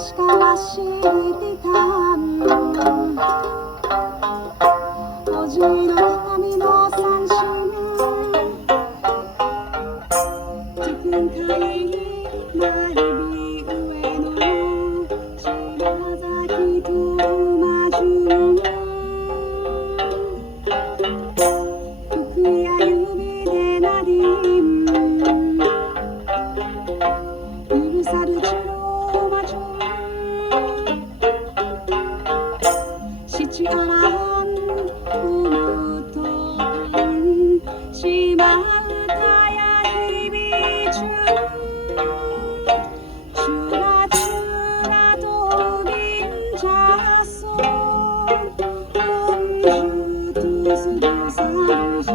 しから知ってたおじいの髪も三種自分かい丸火上の白崎と馬順服や指でなり許さる中七阿蘭うむとん島唄や響ちゅチュラチュラとびんじゃそう本州とするさんじ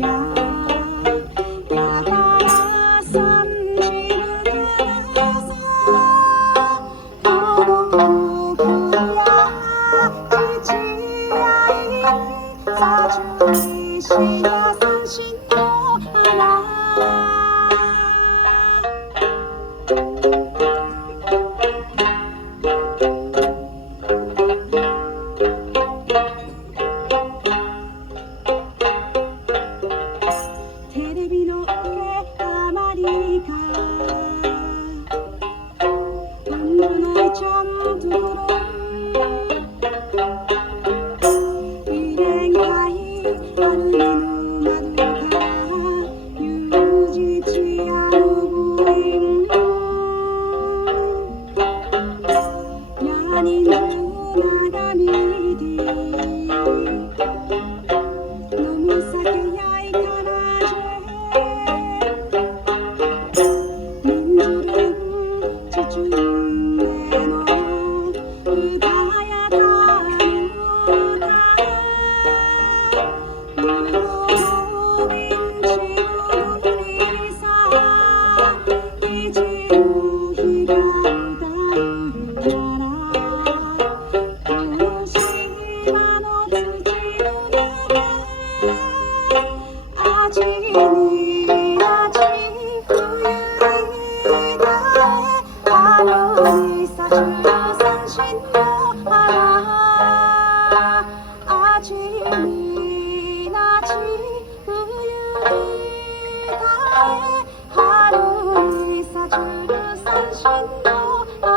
ややからさんじるからさ사주시야三心の花テレビの上あまりか運のないちゃんところ春の窓から有日やの部員やにぬながみで飲む酒やいからじぇみんじるんちちゅんでの歌やたの歌春に咲く三心の花